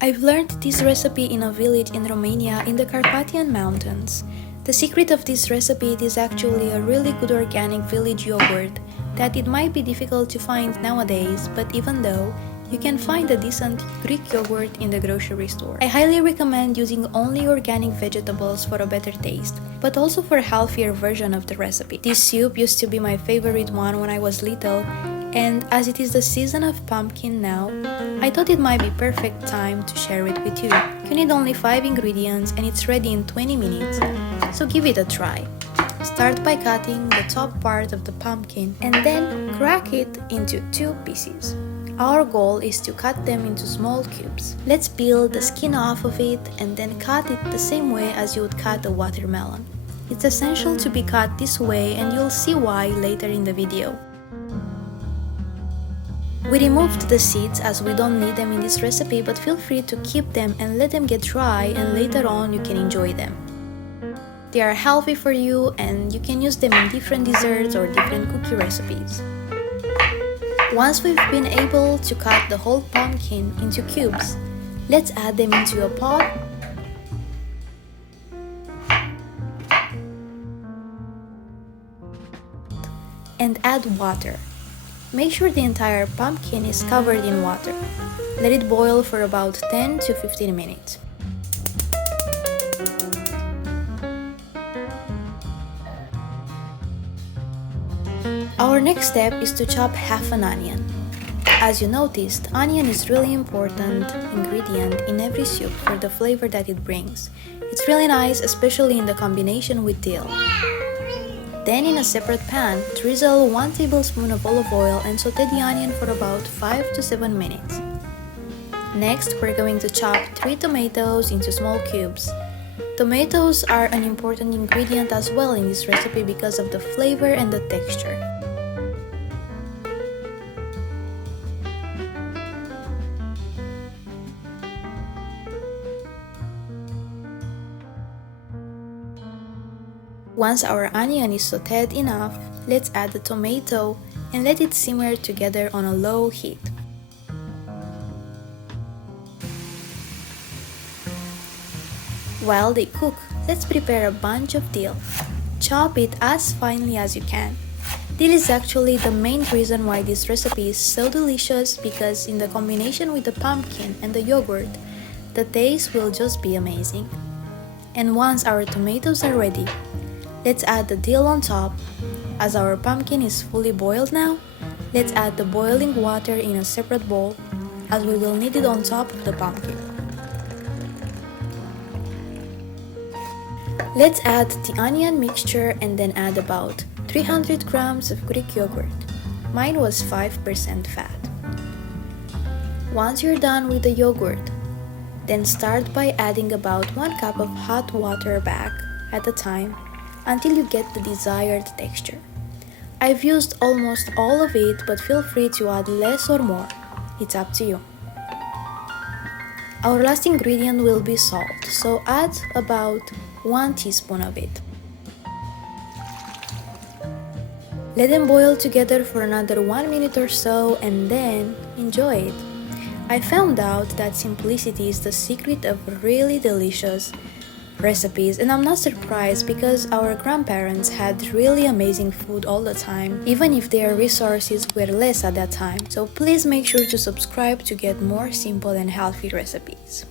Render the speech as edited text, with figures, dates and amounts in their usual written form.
I've learned this recipe in a village in Romania in the Carpathian mountains. The secret of this recipe is actually a really good organic village yogurt that it might be difficult to find nowadays, but even though, you can find a decent Greek yogurt in the grocery store. I highly recommend using only organic vegetables for a better taste, but also for a healthier version of the recipe. This soup used to be my favorite one when I was little, and as it is the season of pumpkin now, I thought it might be perfect time to share it with you. You need only 5 ingredients and it's ready in 20 minutes, so give it a try. Start by cutting the top part of the pumpkin and then crack it into 2 pieces. Our goal is to cut them into small cubes. Let's peel the skin off of it and then cut it the same way as you would cut a watermelon. It's essential to be cut this way and you'll see why later in the video. We removed the seeds as we don't need them in this recipe, but feel free to keep them and let them get dry, and later on you can enjoy them. They are healthy for you and you can use them in different desserts or different cookie recipes. Once we've been able to cut the whole pumpkin into cubes, let's add them into a pot and add water. Make sure the entire pumpkin is covered in water. Let it boil for about 10 to 15 minutes. Our next step is to chop half an onion. As you noticed, onion is really important ingredient in every soup for the flavor that it brings. It's really nice, especially in the combination with dill. Then in a separate pan, drizzle 1 tablespoon of olive oil and saute the onion for about 5 to 7 minutes. Next, we're going to chop 3 tomatoes into small cubes. Tomatoes are an important ingredient as well in this recipe because of the flavor and the texture. Once our onion is sauteed enough, let's add the tomato and let it simmer together on a low heat. While they cook, let's prepare a bunch of dill. Chop it as finely as you can. Dill is actually the main reason why this recipe is so delicious, because in the combination with the pumpkin and the yogurt, the taste will just be amazing. And once our tomatoes are ready, let's add the dill on top. As our pumpkin is fully boiled now, let's add the boiling water in a separate bowl, as we will need it on top of the pumpkin. Let's add the onion mixture and then add about 300 grams of Greek yogurt. Mine was 5% fat. Once you're done with the yogurt, then start by adding about 1 cup of hot water back at a time until you get the desired texture. I've used almost all of it, but feel free to add less or more. It's up to you. Our last ingredient will be salt, so add about 1 teaspoon of it. Let them boil together for another 1 minute or so and then enjoy it. I found out that simplicity is the secret of really delicious recipes, and I'm not surprised because our grandparents had really amazing food all the time, even if their resources were less at that time. So please make sure to subscribe to get more simple and healthy recipes.